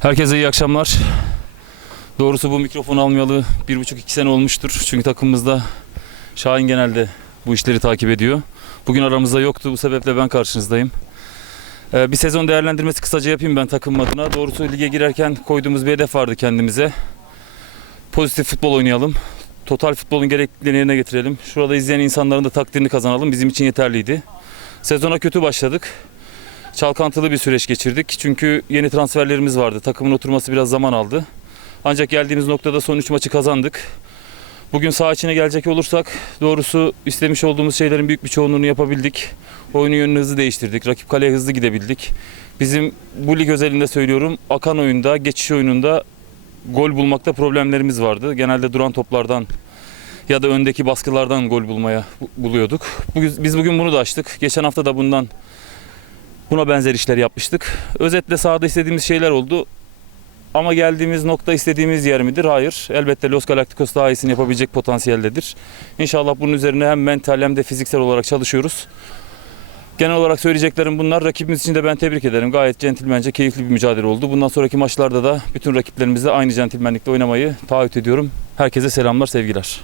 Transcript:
Herkese iyi akşamlar. Doğrusu bu mikrofonu almayalı bir buçuk iki sene olmuştur. Çünkü takımımızda Şahin genelde bu işleri takip ediyor. Bugün aramızda yoktu. Bu sebeple ben karşınızdayım. Ee, bir sezon değerlendirmesi kısaca yapayım ben takım adına. Doğrusu lige girerken koyduğumuz bir hedef vardı kendimize. Pozitif futbol oynayalım. Total futbolun gerekliliklerini yerine getirelim. Şurada izleyen insanların da takdirini kazanalım. Bizim için yeterliydi. Sezona kötü başladık. Çalkantılı bir süreç geçirdik. Çünkü yeni transferlerimiz vardı. Takımın oturması biraz zaman aldı. Ancak geldiğimiz noktada son 3 maçı kazandık. Bugün saha içine gelecek olursak doğrusu istemiş olduğumuz şeylerin büyük bir çoğunluğunu yapabildik. Oyunun yönünü hızlı değiştirdik. Rakip kaleye hızlı gidebildik. Bizim bu lig özelinde söylüyorum akan oyunda, geçiş oyununda gol bulmakta problemlerimiz vardı. Genelde duran toplardan ya da öndeki baskılardan gol bulmaya bu- buluyorduk. Biz bugün bunu da açtık. Geçen hafta da bundan buna benzer işler yapmıştık. Özetle sahada istediğimiz şeyler oldu. Ama geldiğimiz nokta istediğimiz yer midir? Hayır. Elbette Los Galacticos daha iyisini yapabilecek potansiyeldedir. İnşallah bunun üzerine hem mental hem de fiziksel olarak çalışıyoruz. Genel olarak söyleyeceklerim bunlar. Rakibimiz için de ben tebrik ederim. Gayet centilmence, keyifli bir mücadele oldu. Bundan sonraki maçlarda da bütün rakiplerimizle aynı centilmenlikle oynamayı taahhüt ediyorum. Herkese selamlar, sevgiler.